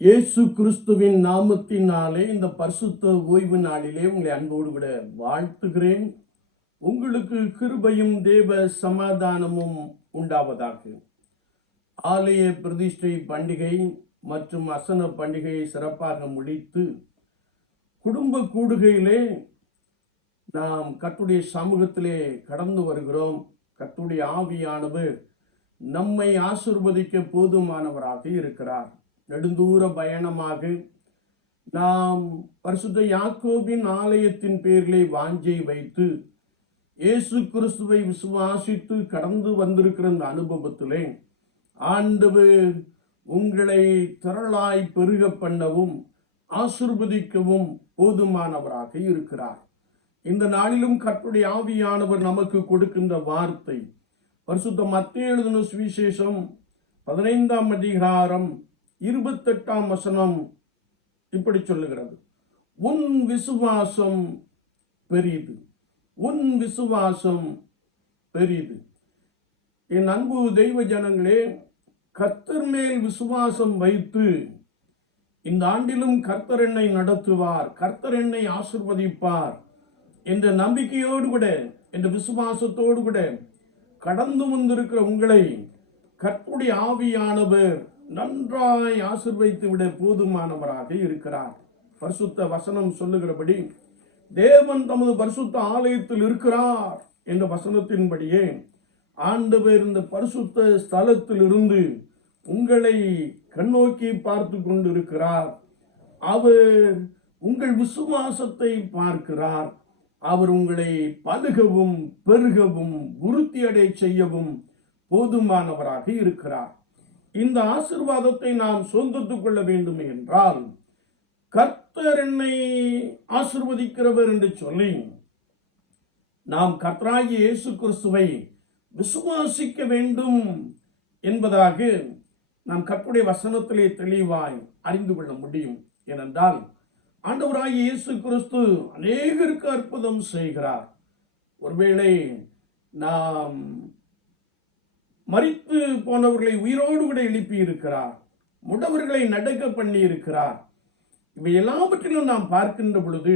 இயேசு கிறிஸ்துவின் நாமத்தினாலே இந்த பரிசுத்த ஓய்வு நாளிலே உங்களை அன்போடு கூட வாழ்த்துகிறேன். உங்களுக்கு கிருபையும் தேவ சமாதானமும் உண்டாவதாக. ஆலய பிரதிஷ்டை பண்டிகை மற்றும் அசன பண்டிகையை சிறப்பாக முடித்து குடும்ப கூடுகையிலே நாம் கத்துடைய சமூகத்திலே கடந்து வருகிறோம். கத்துடைய ஆவியானவர் நம்மை ஆசிர்வதிக்க போதுமானவராக இருக்கிறார். நெடுந்தூர பயணமாக நாம் பரிசுத்த யாக்கோபின் ஆலயத்தின் பேரிலே வாஞ்சை வைத்து இயேசு கிறிஸ்துவை விசுவாசித்து கடந்து வந்திருக்கிற அந்த அனுபவத்திலே ஆண்டவர் உங்களை திரளாய் பெருக பண்ணவும் ஆசிர்வதிக்கவும் போதுமானவராக இருக்கிறார். இந்த நாளிலும் கற்புடைய ஆவியானவர் நமக்கு கொடுக்கின்ற வார்த்தை பரிசுத்த மத்திய எழுதின சுவிசேஷம் பதினைந்தாம் அதிகாரம் இருபத்தெட்டாம் வசனம் இப்படி சொல்லுகிறது. உன் விசுவாசம் பெரியது. உன் விசுவாசம் பெரியது. என் அன்பு தெய்வ ஜனங்களே கர்த்தர் மேல் விசுவாசம் வைத்து இந்த ஆண்டிலும் கர்த்தர் என்னை நடத்துவார். கர்த்தர் என்னை ஆசிர்வதிப்பார் என்ற நம்பிக்கையோடு கூட என்ற விசுவாசத்தோடு கூட கடந்து வந்திருக்கிற உங்களை கற்புடைய ஆவியானவர் நன்றாய் ஆசிர்வைத்து விட போதுமானவராக இருக்கிறார். பரிசுத்த வசனம் சொல்லுகிறபடி தேவன் தமது பரிசுத்த ஆலயத்தில் இருக்கிறார் என்ற வசனத்தின்படியே ஆண்டவர் இந்த பரிசுத்த ஸ்தலத்தில் இருந்து உங்களை கண்ணோக்கி பார்த்து கொண்டிருக்கிறார். அவர் உங்கள் விசுவாசத்தை பார்க்கிறார். அவர் உங்களை பதுகவும் பெருகவும் உறுதியடை செய்யவும் போதுமானவராக இருக்கிறார். இந்த ஆசிர்வாதத்தை நாம் சொந்தத்துக் கொள்ள வேண்டும் என்றால் கர்த்தர் என்னை ஆசிர்வதிக்கிறவர் என்று சொல்லி நாம் கர்த்தராகிய இயேசு கிறிஸ்துவை விசுவாசிக்க வேண்டும் என்பதாக நாம் கற்புடைய வசனத்திலே தெளிவாய் அறிந்து கொள்ள முடியும். ஏனென்றால் ஆண்டவராகிய இயேசு கிறிஸ்து அநேகருக்கு அற்புதம் செய்கிறார். ஒருவேளை நாம் மறித்து போனவர்களை உயிரோடு கூட எழுப்பி இருக்கிறார் முடவர்களை நடக்க பண்ணி இருக்கிறார் இவை எல்லாவற்றிலும் நாம் பார்க்கின்ற பொழுது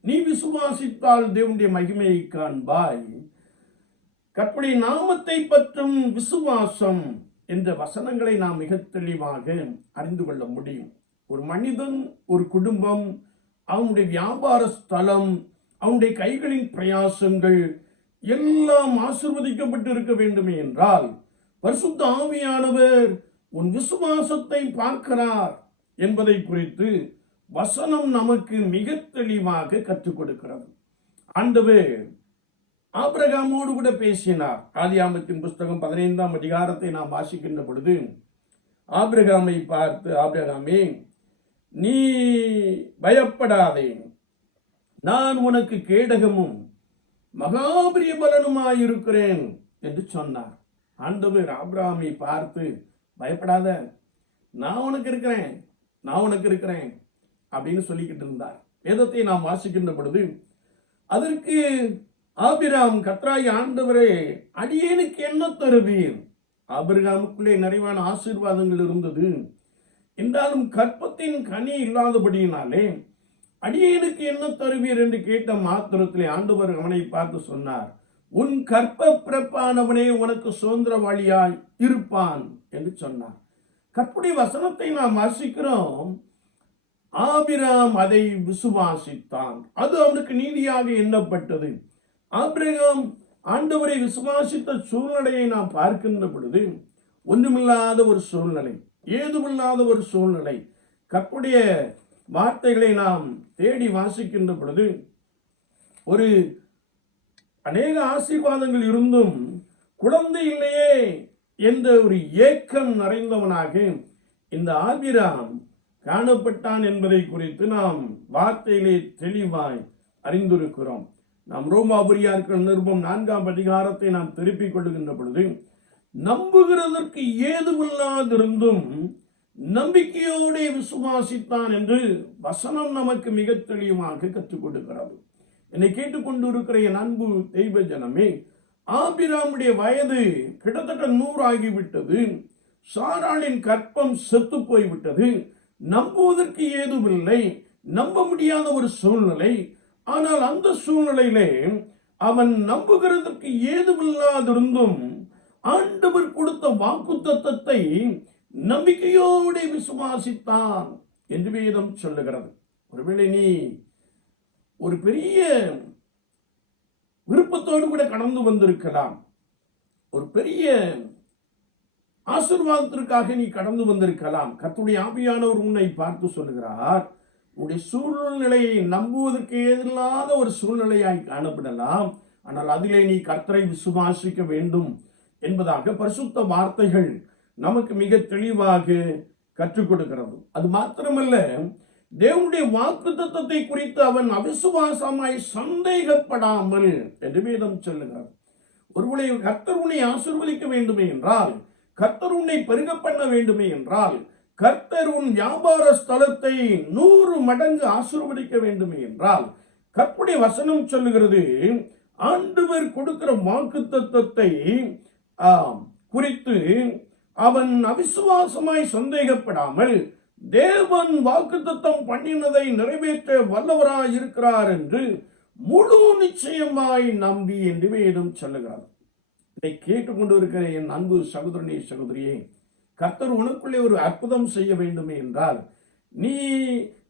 நீ விசுவாசித்தால் தேவனுடைய மகிமையை காண்பாய். கற்புடைய நாமத்தை பற்றும் விசுவாசம் என்ற வசனங்களை நாம் மிக தெளிவாக அறிந்து கொள்ள முடியும். ஒரு மனிதன் ஒரு குடும்பம் அவனுடைய வியாபார ஸ்தலம் அவனுடைய கைகளின் பிரயாசங்கள் எல்லாம் ஆசிர்வதிக்கப்பட்டு இருக்க வேண்டுமே என்றால் பரிசுத்த ஆவியானவர் உன் விசுவாசத்தை பார்க்கிறார் என்பதை குறித்து வசனம் நமக்கு மிக தெளிவாக கற்றுக் கொடுக்கிறது. ஆண்டவர் ஆபிரகாமோடு கூட பேசினார். ஆதியாமத்தின் புஸ்தகம் பதினைந்தாம் அதிகாரத்தை நாம் வாசிக்கின்ற பொழுது ஆபிரகாமை பார்த்து ஆபிரகாமே நீ பயப்படாதே. நான் உனக்கு கேடகமும் மகாபிரிய பலனுமாயிருக்கிறேன் என்று சொன்னார். ஆண்டவர் ஆப்ராமை பார்த்து பயப்படாத. நான் உனக்கு இருக்கிறேன். நான் உனக்கு இருக்கிறேன். அப்படின்னு சொல்லிக்கிட்டு இருந்தார். வேதத்தை நாம் வாசிக்கின்ற பொழுது அதற்கு ஆபிராம் கத்ராய் ஆண்டவரே அடியேனுக்கு என்ன தருவீர்? ஆபிரகாமுக்குள்ளே நிறைவான ஆசீர்வாதங்கள் இருந்தது. என்றாலும் கற்பத்தின் கனி இல்லாதபடியினாலே அடியேனுக்கு என்ன தருவீர்? என்று கேட்ட மாத்திரத்திலே ஆண்டவர் அவனை பார்த்து சொன்னார். உன் கற்ப பிறப்பானவனே உனக்கு சுதந்திரவாளியாய் இருப்பான் என்று சொன்னார். கற்புடைய வசனத்தை நாம் வாசிக்கிறோம். ஆபிராம் அதை விசுவாசித்தான். அது அவனுக்கு நீதியாக எண்ணப்பட்டது. ஆபிரகாம் ஆண்டவரை விசுவாசித்த சூழ்நிலையை நாம் பார்க்கின்ற பொழுது ஒன்றுமில்லாத ஒரு சூழ்நிலை ஏதுமில்லாத ஒரு சூழ்நிலை கற்புடைய வார்த்தைகளை நாம் தேடி வாசிக்கின்ற பொழுது ஒரு அநேக ஆசீர்வாதங்கள் இருந்தும் குழந்தை இல்லையே என்ற ஒரு ஏக்கம் நிறைந்தவனாக இந்த ஆபிராம் காணப்பட்டான் என்பதை குறித்து நாம் வார்த்தையிலே தெளிவாய் அறிந்திருக்கிறோம். நாம் ரோமாபுரியார்கள் நிருபம் நான்காம் அதிகாரத்தை நாம் திருப்பிக் கொள்ளுகின்ற பொழுது நம்புகிறதற்கு ஏதுமில்லாதிருந்தும் நம்பிக்கையோடே விசுவாசித்தான் என்று வசனம் நமக்கு மிக தெளிவாக கற்றுக் கொடுக்கிறது. என்னை கேட்டுக்கொண்டிருக்கிற என் அன்பு தெய்வ ஜனமே ஆபிராமுடைய வயது கிட்டத்தட்ட நூறு ஆகிவிட்டது சாராளின் கற்பம் செத்து போய்விட்டது. நம்புவதற்கு ஏதுமில்லை. நம்ப முடியாத ஒரு சூழ்நிலை. ஆனால் அந்த சூழ்நிலையிலே அவன் நம்புகிறதற்கு ஏதுமில்லாதிருந்தும் ஆண்டவர் கொடுத்த வாக்குத்தத்தத்தை நம்பிக்கையோடு விசுவாசித்தான் என்று வேதம் சொல்லுகிறது. ஒருவேளை நீ ஒரு பெரிய விருப்பத்தோடு கூட கடந்து வந்திருக்கலாம். ஒரு பெரிய ஆசீர்வாதத்திற்காக நீ கடந்து வந்திருக்கலாம். கத்துடைய ஆவியானவர் உன்னை பார்த்து சொல்லுகிறார் உன்னுடைய சூழ்நிலையை நம்புவதற்கு ஏதில்லாத ஒரு சூழ்நிலையாய் காணப்படலாம். ஆனால் அதிலே நீ கர்த்தரை விசுவாசிக்க வேண்டும் என்பதாக பரிசுத்த வார்த்தைகள் நமக்கு மிக தெளிவாக கற்றுக் கொடுக்கிறது. அது மாத்திரமல்ல தேவனுடைய வாக்கு தத்துவத்தை குறித்து அவன் அவிசுவாசமாய் சந்தேகப்படாமல் என்று வேதம் சொல்லுகிறார். ஒருவேளை கர்த்தர் உன்னை ஆசிர்வதிக்க வேண்டுமே என்றால் கர்த்தர் உன்னை பெருக பண்ண வேண்டுமே என்றால் கர்த்தர் உன் வியாபார ஸ்தலத்தை நூறு மடங்கு ஆசிர்வதிக்க வேண்டுமே என்றால் கற்புடைய வசனம் சொல்லுகிறது ஆண்டவர் கொடுக்கிற வாக்கு தத்துவத்தை குறித்து அவன் அவிசுவாசமாய் சந்தேகப்படாமல் தேவன் வாக்குத்தத்தம் பண்ணினதை நிறைவேற்ற வல்லவராய் இருக்கிறார் என்று முழு நிச்சயமாய் நம்பி என்று வேதம் சொல்லுகிறார் இதை கேட்டுக்கொண்டு இருக்கிற என் அன்பு சகோதரனே சகோதரியே கர்த்தர் உனக்குள்ளே ஒரு அற்புதம் செய்ய வேண்டுமே என்றால் நீ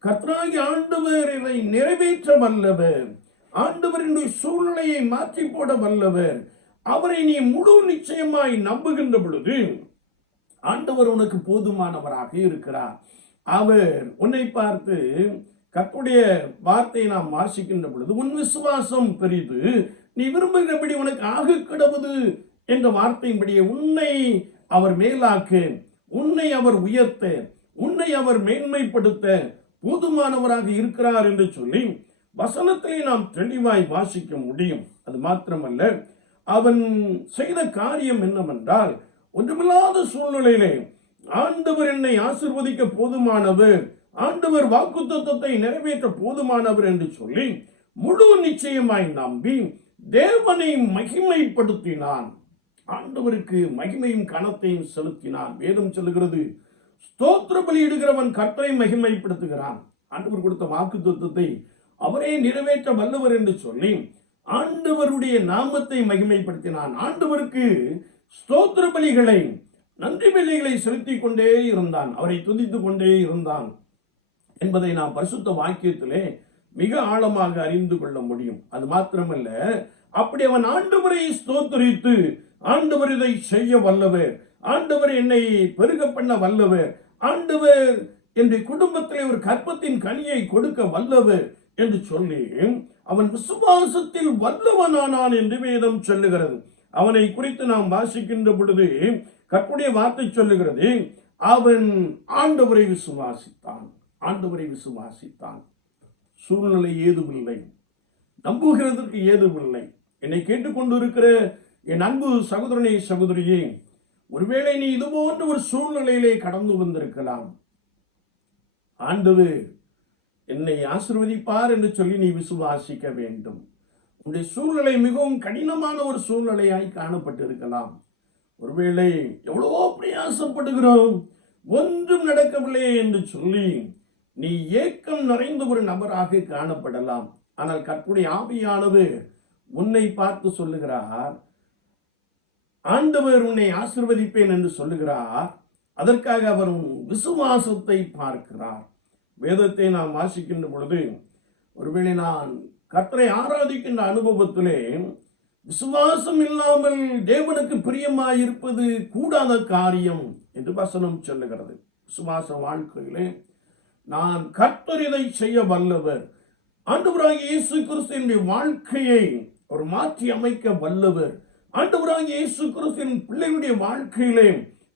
கர்த்தராகி ஆண்டவர் இதை நிறைவேற்ற வல்லவர். ஆண்டவரினுடைய சூழ்நிலையை மாற்றி போட வல்லவர். அவரை நீ முழு நிச்சயமாய் நம்புகின்ற பொழுது ஆண்டவர் உனக்கு போதுமானவராக இருக்கிறார். அவர் உன்னை பார்த்து கத்துடைய வார்த்தையை நாம் வாசிக்கின்ற பொழுது உன் விசுவாசம் பெரிது. நீ விரும்புகிறபடி உனக்கு ஆக கிடவது என்ற வார்த்தையின்படியே உன்னை அவர் மேலாக்க உன்னை அவர் உயர்த்த உன்னை அவர் மேன்மைப்படுத்த போதுமானவராக இருக்கிறார் என்று சொல்லி வசனத்திலே நாம் தெளிவாய் வாசிக்க முடியும். அது மாத்திரமல்ல அவன் செய்த காரியம் என்னவென்றால் ஒன்றுமில்லாத சூழ்நிலையிலே ஆண்டவர் என்னை ஆசிர்வதிக்க போதுமானவர். ஆண்டவர் வாக்குத்தத்தத்தை நிறைவேற்ற போதுமானவர் என்று சொல்லி முழு நிச்சயமாய் நம்பி தேவனை மகிமைப்படுத்தினான். ஆண்டவருக்கு மகிமையும் கனத்தையும் செலுத்தினான். வேதம் சொல்லுகிறது ஸ்தோத்திர பலியிடுகிறவன் கர்த்தரை மகிமைப்படுத்துகிறான். ஆண்டவர் கொடுத்த வாக்கு தத்துவத்தை அவரே நிறைவேற்ற வல்லவர் என்று சொல்லி ஆண்டவருடைய நாமத்தை மகிமைப்படுத்தினான். ஆண்டவருக்கு ஸ்தோத்திர பலிகளை நன்றி பலிகளை செலுத்திக் கொண்டே இருந்தான். அவரை துதித்துக் கொண்டே இருந்தான் என்பதை நாம் பரிசுத்த வாக்கியத்திலே மிக ஆழமாக அறிந்து கொள்ள முடியும். அது மாத்திரமல்ல அப்படி அவன் ஆண்டவரை ஸ்தோத்தரித்து ஆண்டவர் இதை செய்ய வல்லவர் ஆண்டவர் என்னை பெருக பண்ண வல்லவர் ஆண்டவர் என்னுடைய குடும்பத்திலே ஒரு கற்பத்தின் கனியை கொடுக்க வல்லவர் என்று சொல்லி அவன் விசுவாசத்தில் வல்லவனானான் என்று வேதம் சொல்லுகிறது. அவனை குறித்து நாம் வாசிக்கின்ற பொழுது கற்புடைய வார்த்தை சொல்லுகிறது அவன் ஆண்டவரை விசுவாசித்தான் ஆண்டவரை விசுவாசித்தான். சூழ்நிலை ஏதுமில்லை நம்புகிறதற்கு ஏதுமில்லை. என்னை கேட்டுக்கொண்டு இருக்கிற என் அன்பு சகோதரனை சகோதரியே ஒருவேளை நீ இது போன்ற ஒரு சூழ்நிலையிலே கடந்து வந்திருக்கலாம். ஆண்டவர் என்னை ஆசிர்வதிப்பார் என்று சொல்லி நீ விசுவாசிக்க வேண்டும். உன்னுடைய சூழ்நிலை மிகவும் கடினமான ஒரு சூழ்நிலையாய் காணப்பட்டிருக்கலாம். ஒருவேளை எவ்வளவோ பிரயாசப்படுகிறோம் ஒன்றும் நடக்கவில்லை என்று சொல்லி நீ ஏக்கம் நிறைந்த ஒரு நபராக காணப்படலாம். ஆனால் கற்புடைய ஆவியானது உன்னை பார்த்து சொல்லுகிறார் ஆண்டவர் உன்னை ஆசிர்வதிப்பேன் என்று சொல்லுகிறார். அதற்காக அவர் உன் விசுவாசத்தை பார்க்கிறார். வேதத்தை நாம் வாசிக்கின்ற பொழுது ஒருவேளை நான் கர்த்தரை ஆராதிக்கின்ற அனுபவத்திலே விசுவாசம் இல்லாமல் தேவனுக்கு பிரியமாயிருப்பது கூடாத காரியம் என்று வசனம் சொல்லுகிறது. விசுவாச வாழ்க்கையிலே நான் கர்த்தர் இதை செய்ய வல்லவர். ஆண்டவராகிய இயேசு கிறிஸ்துவினுடைய வாழ்க்கையை ஒரு மாற்றி அமைக்க வல்லவர். ஆண்டவராகிய இயேசு கிறிஸ்துவின் பிள்ளைகளுடைய வாழ்க்கையிலே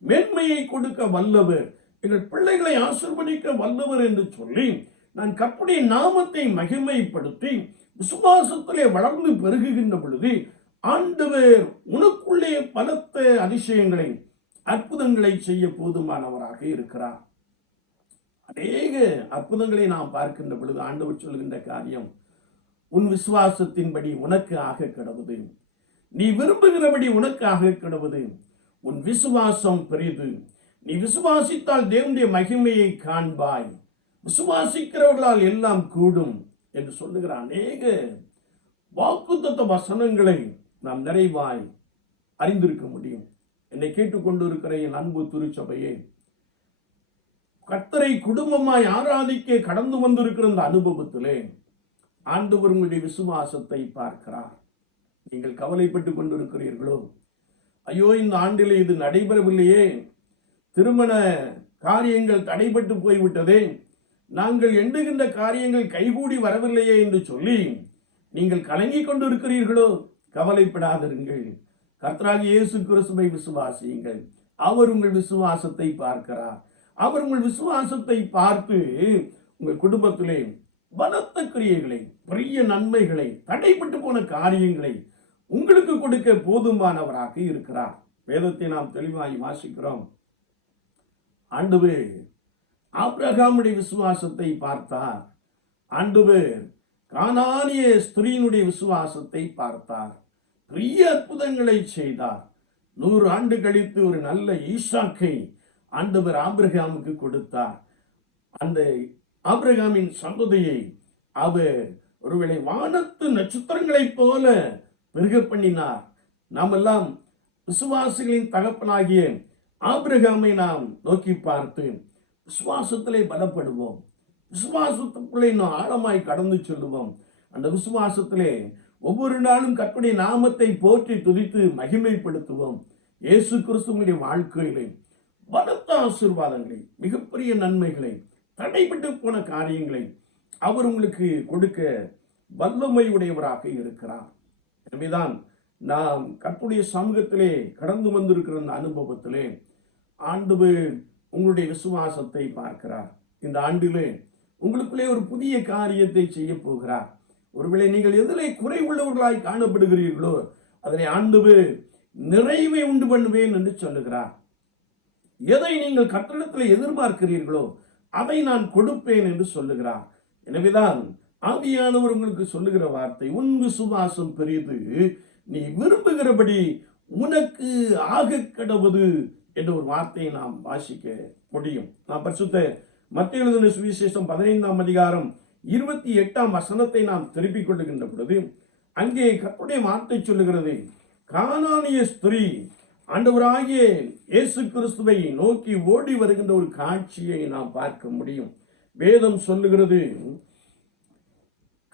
மேன்மையை கொடுக்க வல்லவர். எங்கள் பிள்ளைகளை ஆசிர்வதிக்க வல்லவர் என்று சொல்லி நான் கற்புடைய நாமத்தை மகிமைப்படுத்தி விசுவாசத்திலே வளர்ந்து பெருகுகின்ற பொழுது ஆண்டவர் உனக்குள்ளே பலத்த அதிசயங்களை அற்புதங்களை செய்ய போதுமானவராக இருக்கிறார். அநேக அற்புதங்களை நாம் பார்க்கின்ற பொழுது ஆண்டவர் சொல்கின்ற காரியம் உன் விசுவாசத்தின்படி உனக்கு ஆக கிடவுது. நீ விரும்புகிறபடி உனக்கு ஆக கிடவுது. உன் விசுவாசம் பெரிது நீ விசுவாசித்தால் தேவனுடைய மகிமையை காண்பாய். விசுவாசிக்கிறவர்களால் எல்லாம் கூடும். என்று சொல்லுகிற அநேக வாக்குத்த வசனங்களை நாம் நிறைவாய் அறிந்திருக்க முடியும். என்னை கேட்டுக்கொண்டிருக்கிற என் அன்பு திருச்சபையே கத்தரை குடும்பமாய் ஆராதிக்க கடந்து வந்திருக்கிற இந்த அனுபவத்திலே ஆண்டவர் உங்களுடைய விசுவாசத்தை பார்க்கிறார். நீங்கள் கவலைப்பட்டு கொண்டிருக்கிறீர்களோ? ஐயோ இந்த ஆண்டிலே இது நடைபெறவில்லையே. திருமண காரியங்கள் தடைபட்டு போய்விட்டதே. நாங்கள் எண்ணுகின்ற காரியங்கள் கைகூடி வரவில்லையே என்று சொல்லி நீங்கள் கலங்கி கொண்டு இருக்கிறீர்களோ கவலைப்படாதிருங்கள். கர்த்தராக இயேசு கிறிஸ்துவை விசுவாசியுங்கள். அவர் உங்கள் விசுவாசத்தை பார்க்கிறார். அவர் உங்கள் விசுவாசத்தை பார்த்து உங்கள் குடும்பத்திலே பலத்த கிரியைகளை பெரிய நன்மைகளை தடைப்பட்டு போன காரியங்களை உங்களுக்கு கொடுக்க போதுமானவராக இருக்கிறார். வேதத்தை நாம் தெளிவாகி வாசிக்கிறோம். ஆண்டவர் ஆப்ரகாமுடைய விசுவாசத்தை பார்த்தார். ஆண்டவர் கானானிய ஸ்திரீனுடைய விசுவாசத்தை பார்த்தார். பெரிய அற்புதங்களை செய்தார். நூறு ஆண்டு கழித்து ஒரு நல்ல ஈசாக்கை ஆண்டவர் ஆபிரகாமுக்கு கொடுத்தார். அந்த ஆபிரகாமின் சந்ததியை அவர் ஒருவேளை வானத்து நட்சத்திரங்களைப் போல பெருக பண்ணினார். நாமெல்லாம் விசுவாசிகளின் தகப்பனாகிய ஆபிரகாமை நாம் நோக்கி பார்த்து விசுவாசத்திலே பலப்படுவோம். விசுவாசத்துக்குள்ளே இன்னும் ஆழமாய் கடந்து செல்லுவோம். அந்த விசுவாசத்திலே ஒவ்வொரு நாளும் கற்பனை நாமத்தை போற்றி துதித்து மகிமைப்படுத்துவோம். இயேசு கிறிஸ்துவனுடைய வாழ்க்கையிலே பலத்த ஆசீர்வாதங்களை மிகப்பெரிய நன்மைகளை தடைபட்டு போன காரியங்களை அவர் உங்களுக்கு கொடுக்க வல்லமை உடையவராக இருக்கிறார். எனவேதான் நாம் கற்புடைய சமூகத்திலே கடந்து வந்திருக்கிற அந்த அனுபவத்திலே ஆண்டு உங்களுடைய விசுவாசத்தை பார்க்கிறார். இந்த ஆண்டிலே உங்களுக்குள்ளே ஒரு புதிய காரியத்தை செய்ய போகிறார். ஒருவேளை நீங்கள் எதிலே குறை உள்ளவர்களாய் காணப்படுகிறீர்களோ அதனை ஆண்டு நிறைவை உண்டு பண்ணுவேன் என்று சொல்லுகிறார். எதை நீங்கள் கட்டணத்தில் எதிர்பார்க்கிறீர்களோ அதை நான் கொடுப்பேன் என்று சொல்லுகிறார். எனவேதான் ஆவியானவர் உங்களுக்கு சொல்லுகிற வார்த்தை உன் விசுவாசம் பெரியது நீ விரும்புகிறபடி உனக்கு ஆக கடவுது என்ற ஒரு வார்த்தையை நாம் வாசிக்க முடியும். நாம் பரிசுத்த மத்திய எழுதின சுவிசேஷம் பதினைந்தாம் அதிகாரம் இருபத்தி எட்டாம் வசனத்தை நாம் திருப்பிக் கொள்ளுகின்ற பொழுது அங்கே கற்புடைய வார்த்தை சொல்லுகிறது கானானிய ஸ்திரீ ஆண்டவராகிய இயேசு கிறிஸ்துவை நோக்கி ஓடி வருகின்ற ஒரு காட்சியை நாம் பார்க்க முடியும். வேதம் சொல்லுகிறது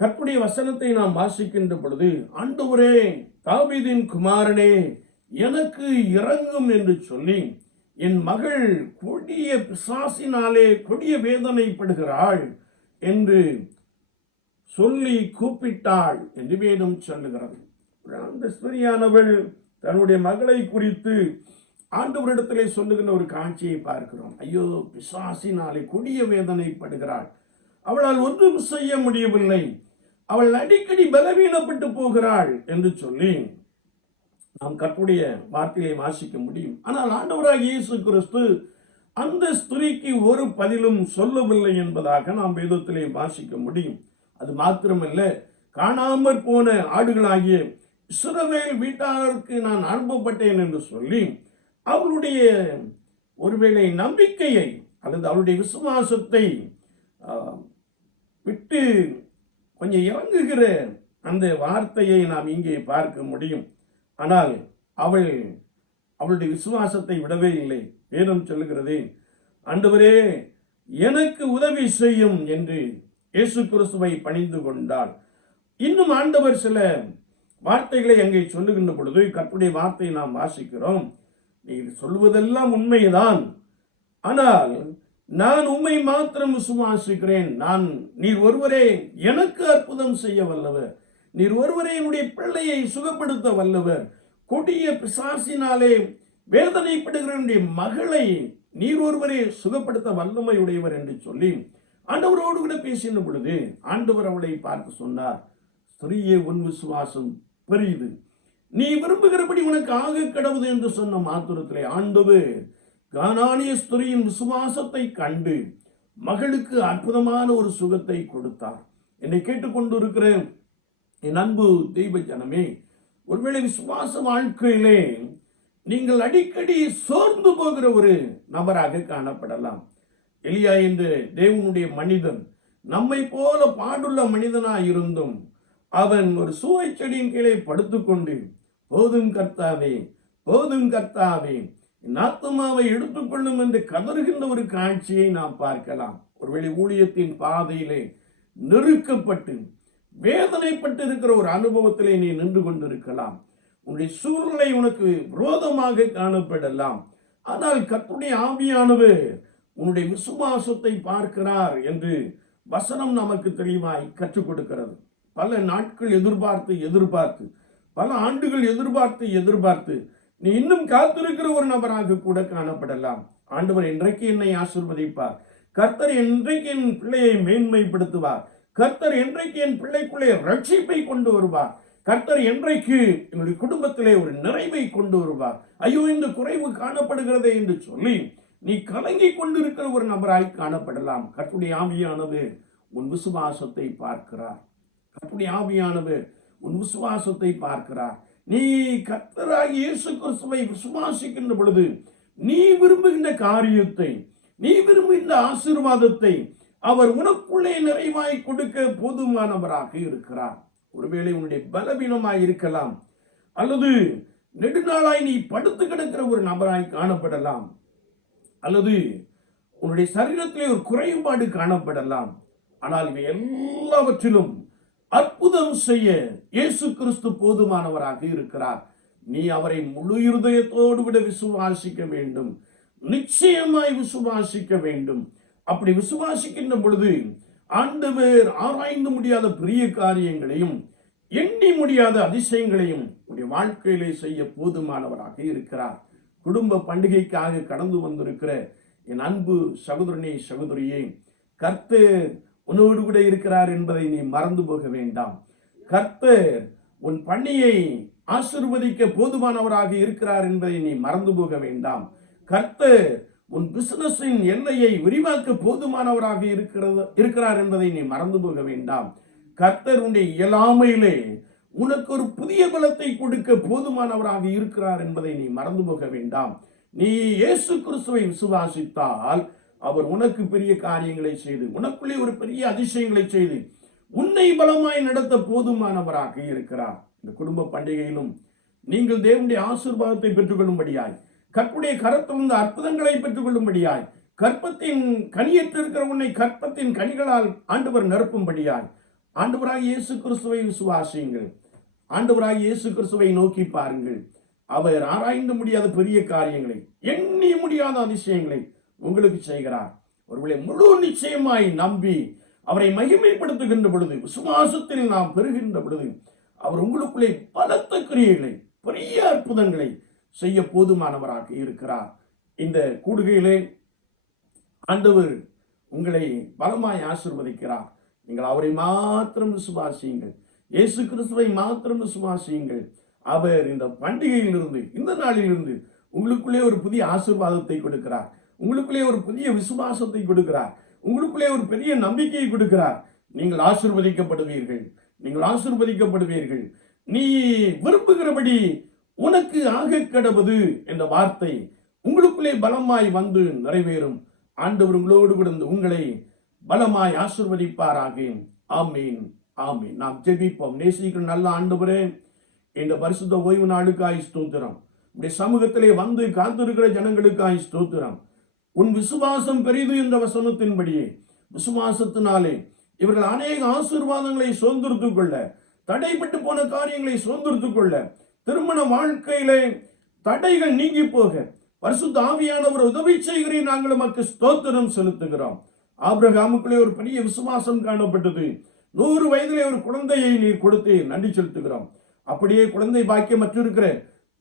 கற்புடைய வசனத்தை நாம் வாசிக்கின்ற பொழுது ஆண்டவரே தாவிதின் குமாரனே எனக்கு இறங்கும் என்று சொல்லி என் மகள் கொடிய பிசாசினாலே கொடிய வேதனைப்படுகிறாள் என்று சொல்லி கூப்பிட்டாள் என்று வேதம் சொல்லுகிறது. அந்த ஸ்திரியானவள் தன்னுடைய மகளை குறித்து ஆண்டவரிடத்திலே சொல்லுகின்ற ஒரு காட்சியை பார்க்கிறோம். ஐயோ பிசாசினாலே கொடிய வேதனைப்படுகிறாள். அவளால் ஒன்றும் செய்ய முடியவில்லை. அவள் அடிக்கடி பலவீனப்பட்டு போகிறாள் என்று சொல்லி நாம் கற்புடைய வார்த்தையை வாசிக்க முடியும். ஆனால் ஆண்டவராக இயேசு கிறிஸ்து அந்த ஸ்திரீக்கு ஒரு பதிலும் சொல்லவில்லை என்பதாக நாம் வேதத்திலே வாசிக்க முடியும். அது மாத்திரமல்ல காணாமற் போன ஆடுகளாகிய இஸ்ரவேல் வீட்டாருக்கு நான் அனுப்பப்பட்டேன் என்று சொல்லி அவளுடைய ஒருவேளை நம்பிக்கையை அல்லது அவளுடைய விசுவாசத்தை விட்டு கொஞ்சம் இறங்குகிற அந்த வார்த்தையை நாம் இங்கே பார்க்க முடியும். ஆனால் அவள் அவளுடைய விசுவாசத்தை விடவே இல்லை. வேதம் சொல்லுகிறதே ஆண்டவரே எனக்கு உதவி செய்யும் என்று இயேசு கிறிஸ்துவை பணிந்து கொண்டாள். இன்னும் ஆண்டவர் சில வார்த்தைகளை அங்கே சொல்லுகின்ற பொழுது கற்புடைய வார்த்தையை நாம் வாசிக்கிறோம். நீ சொல்வதெல்லாம் உண்மைதான். ஆனால் நான் உண்மை மாத்திரம் விசுவாசிக்கிறேன். நான் நீர் ஒருவரே எனக்கு அற்புதம் செய்ய வல்லவர். நீர் ஒருவரே என்னுடைய பிள்ளையை சுகப்படுத்த வல்லவர். கொடிய பிசாசினாலே வேதனைப்படுகிற மகளை நீர் ஒருவரே சுகப்படுத்த வல்லமை உடையவர் என்று சொல்லி ஆண்டவரோடு கூட பேசின பொழுது ஆண்டவர் அவளை பார்த்து சொன்னார் ஸ்திரீயே உன் விசுவாசம் பெரியது நீ விரும்புகிறபடி உனக்கு ஆக கிடவுது என்று சொன்ன மாத்திரத்திலே ஆண்டவர் கானானிய ஸ்திரியின் விசுவாசத்தை கண்டு மகளுக்கு அற்புதமான ஒரு சுகத்தை கொடுத்தார். என்னை கேட்டுக்கொண்டு இருக்கிறேன் என் அன்பு தெய்வ ஜனமே ஒருவேளை விசுவாச வாழ்க்கையிலே நீங்கள் அடிக்கடி சோர்ந்து போகிற ஒரு நபராக காணப்படலாம். எலியா என்று தேவனுடைய மனிதன் நம்மை போல பாடுள்ள மனிதனாக இருந்தும் அவன் ஒரு சூவை செடியின் கீழே படுத்துக்கொண்டு போதும் கர்த்தாவே போதும் கர்த்தாவே நாத்துமாவை எடுத்துக்கொள்ளும் என்று கதறுகின்ற ஒரு காட்சியை நாம் பார்க்கலாம். ஒருவேளை ஊழியத்தின் பாதையிலே நெருக்கப்பட்டு வேதனைப்பட்டு இருக்கிற ஒரு அனுபவத்திலே நீ நின்று கொண்டிருக்கலாம். உன்னுடைய சூழ்நிலை உனக்கு விரோதமாக காணப்படலாம். ஆனால் கத்துடைய ஆவியானவர் உன்னுடைய விசுவாசத்தை பார்க்கிறார் என்று வசனம் நமக்கு தெளிவாய் கற்றுக் கொடுக்கிறது. பல நாட்கள் எதிர்பார்த்து எதிர்பார்த்து பல ஆண்டுகள் எதிர்பார்த்து எதிர்பார்த்து நீ இன்னும் காத்திருக்கிற ஒரு நபராக கூட காணப்படலாம். ஆண்டவர் இன்றைக்கு என்னை ஆசிர்வதிப்பார்? கர்த்தர் என்றைக்கு என் பிள்ளையை மேன்மைப்படுத்துவார்? கர்த்தர் என்றைக்கு என் பிள்ளைக்குள்ளே ரட்சிப்பை கொண்டு வருவார்? கர்த்தர் என்றைக்கு என்னுடைய குடும்பத்திலே ஒரு நிறைவை கொண்டு வருவார்? ஐயோ இந்த குறைவு காணப்படுகிறதே என்று சொல்லி நீ கலங்கி கொண்டிருக்கிற ஒரு நபராய் காணப்படலாம். கர்த்தருடைய ஆவியானது உன் விசுவாசத்தை பார்க்கிறார். கர்த்தருடைய ஆவியானது உன் விசுவாசத்தை பார்க்கிறார். நீ கர்த்தராகி இயேசு கிறிஸ்துவை விசுவாசிக்கின்ற பொழுது நீ விரும்புகின்ற காரியத்தை நீ விரும்புகின்ற ஆசீர்வாதத்தை அவர் உனக்குள்ளே நிறைவாய் கொடுக்க போதுமானவராக இருக்கிறார். ஒருவேளை உன்னுடைய பலவீனமாய் இருக்கலாம். அல்லது நெடுநாளாய் நீ படுத்து கிடக்கிற ஒரு நபராய் காணப்படலாம். அல்லது உன்னுடைய சரீரத்திலே ஒரு குறைபாடு காணப்படலாம். ஆனால் இவை எல்லாவற்றிலும் அற்புதம் செய்ய இயேசு கிறிஸ்து போதுமானவராக இருக்கிறார். நீ அவரை முழு இருதயத்தோடு விட விசுவாசிக்க வேண்டும். நிச்சயமாய் விசுவாசிக்க வேண்டும். அப்படி விசுவாசிக்கின்ற பொழுது ஆண்டவர் ஆராய்ந்து முடியாத பெரிய காரியங்களையும் எண்ணி முடியாத அதிசயங்களையும் உடைய வாழ்க்கையிலே செய்ய போதுமானவராக இருக்கிறார். குடும்ப பண்டிகைக்காக கடந்து வந்திருக்கிற என் அன்பு சகோதரனே சகோதரியே கர்த்து உன்னோடு கூட இருக்கிறார் என்பதை நீ மறந்து போக வேண்டாம். கர்த்தர் உன் பணியை ஆசிர்வதிக்க போதுமானவராக இருக்கிறார் என்பதை நீ மறந்து போக வேண்டாம். கர்த்தர் உன் பிசினஸின் எல்லையை விரிவாக்க போதுமானவராக இருக்கிறது இருக்கிறார் என்பதை நீ மறந்து போக வேண்டாம். கர்த்தருடைய இயலாமையிலே உனக்கு ஒரு புதிய பலத்தை கொடுக்க போதுமானவராக இருக்கிறார் என்பதை நீ மறந்து போக வேண்டாம். நீ இயேசு கிறிஸ்துவை விசுவாசித்தால் அவர் உனக்கு பெரிய காரியங்களை செய்து உனக்குள்ளே ஒரு பெரிய அதிசயங்களை செய்து உன்னை பலமாய் நடத்த போதுமானவராக இருக்கிறார். இந்த குடும்ப பண்டிகையிலும் நீங்கள் தேவனுடைய ஆசீர்வாதத்தை பெற்றுக்கொள்ளும்படியாய் கற்புடைய கரத்திலிருந்து அற்புதங்களை பெற்றுக்கொள்ளும்படியாய் கற்பத்தின் கனியற்றிருக்கிற உன்னை கற்பத்தின் கனிகளால் ஆண்டவர் நிரப்பும்படியாய் ஆண்டவராக இயேசு கிறிஸ்துவை விசுவாசியுங்கள். ஆண்டவராக இயேசு கிறிஸ்துவை நோக்கி பாருங்கள். அவர் ஆராய்ந்து முடியாத பெரிய காரியங்களை எண்ணி முடியாத அதிசயங்களை உங்களுக்கு செய்கிறார். ஒருவேளை முழு நிச்சயமாய் நம்பி அவரை மகிமைப்படுத்துகின்ற பொழுது விசுவாசத்தில் நாம் பெறுகின்ற பொழுது அவர் உங்களுக்குள்ளே பலத்த கிரியைகளை பெரிய அற்புதங்களை செய்ய போதுமானவராக இருக்கிறார். இந்த கூடுகையிலே ஆண்டவர் உங்களை பலமாய் ஆசிர்வதிக்கிறார். நீங்கள் அவரை மாத்திரம் விசுவாசியுங்கள். இயேசு கிறிஸ்துவை மாத்திரம் விசுவாசியுங்கள். அவர் இந்த பண்டிகையிலிருந்து இந்த நாளிலிருந்து உங்களுக்குள்ளே ஒரு புதிய ஆசீர்வாதத்தை கொடுக்கிறார். உங்களுக்குள்ளே ஒரு புதிய விசுவாசத்தை கொடுக்கிறார். உங்களுக்குள்ளே ஒரு பெரிய நம்பிக்கையை கொடுக்கிறார். நீங்கள் ஆசிர்வதிக்கப்படுவீர்கள். நீங்கள் ஆசிர்வதிக்கப்படுவீர்கள். நீ விரும்புகிறபடி உனக்கு ஆக கடவது என்ற வார்த்தை உங்களுக்குள்ளே பலமாய் வந்து நிறைவேறும். ஆண்டவர் உங்களோடு கூட உங்களை பலமாய் ஆசிர்வதிப்பாராக. ஆமீன் ஆமீன். நாம் ஜெபிப்போம். நேசிக்கிற நல்ல ஆண்டவரே இந்த பரிசுத்த ஓய்வு நாளுக்காய் ஸ்தோத்திரம். உடைய சமூகத்திலே வந்து காத்திருக்கிற ஜனங்களுக்காய் ஸ்தோத்திரம். உன் விசுவாசம் பெரிது என்ற வசனத்தின்படியே விசுவாசத்தினாலே இவர்கள் அநேக ஆசீர்வாதங்களை சுதந்திரத்துக் கொள்ள தடைப்பட்டு போன காரியங்களை சுதந்திரத்துக் கொள்ள திருமண வாழ்க்கையிலே தடைகள் நீங்கி போக பரிசுத்த ஆவியானவர் உதவி செய்கிறேன் நாங்கள் நமக்கு ஸ்தோத்திரம் செலுத்துகிறோம். ஆபிரகாமுக்குள்ளே ஒரு பெரிய விசுவாசம் காணப்பட்டது. நூறு வயதிலே ஒரு குழந்தையை நீர் கொடுத்து நன்றி செலுத்துகிறோம். அப்படியே குழந்தை பாக்கியம் மற்றிருக்கிற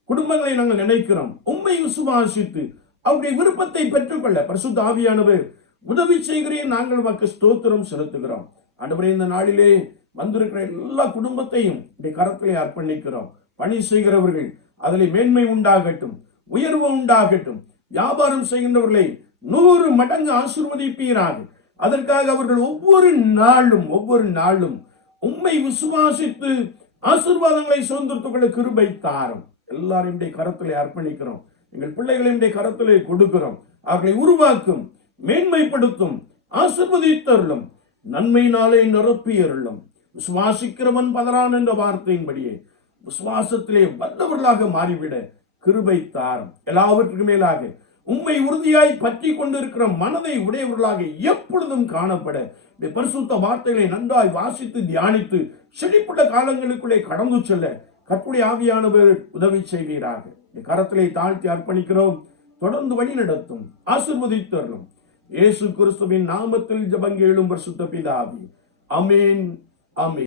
குடும்பங்களை நாங்கள் நினைக்கிறோம். உண்மை விசுவாசித்து அவருடைய விருப்பத்தை பெற்றுக்கொள்ள பரிசுத்த ஆவியானவர் உதவி செய்கிறேன் நாங்கள் நமக்கு ஸ்தோத்திரம் செலுத்துகிறோம். ஆண்டவரே இந்த நாளிலே வந்திருக்கிற எல்லா குடும்பத்தையும் இந்த கரத்திலே அர்ப்பணிக்கிறோம். பணி செய்கிறவர்கள் அதில் மேன்மை உண்டாகட்டும் உயர்வு உண்டாகட்டும். வியாபாரம் செய்கின்றவர்களை நூறு மடங்கு ஆசிர்வதிப்பீராக. அதற்காக அவர்கள் ஒவ்வொரு நாளும் ஒவ்வொரு நாளும் உண்மை விசுவாசித்து ஆசிர்வாதங்களை சுதந்திரத்துக் கொள்ள கிருபை தாரும். எல்லாரையும் உடைய கரத்திலே அர்ப்பணிக்கிறோம். எங்கள் பிள்ளைகளையும் உடைய கரத்திலே கொடுக்கிறோம். அவர்களை உருவாக்கும் மேன்மைப்படுத்தும் ஆசிர்வதித்தருளும் நன்மையினாலே நிரப்பியருளும். விசுவாசிக்கிறவன் பதறான் என்ற வார்த்தையின்படியே விசுவாசத்திலே வந்தவர்களாக மாறிவிட கிருபை தாரம். எல்லாவற்றுக்கு மேலாக உண்மை உறுதியாய் பற்றி கொண்டிருக்கிற மனதை உடையவர்களாக எப்பொழுதும் காணப்பட இந்த பரிசுத்த வார்த்தைகளை நன்றாய் வாசித்து தியானித்து செழிப்புள்ள காலங்களுக்குள்ளே கடந்து செல்ல கற்புடைய ஆவியானவர் உதவி செய்கிறார்கள் இந்த கரத்திலே தாழ்த்தி அர்ப்பணிக்கிறோம். தொடர்ந்து வழி நடத்தும். ஆசிர்வதித்தருளும். இயேசு கிறிஸ்துவின் நாமத்தில் ஜபங்கேளும் பரிசுத்த பிதாவி. அமேன் அமேன்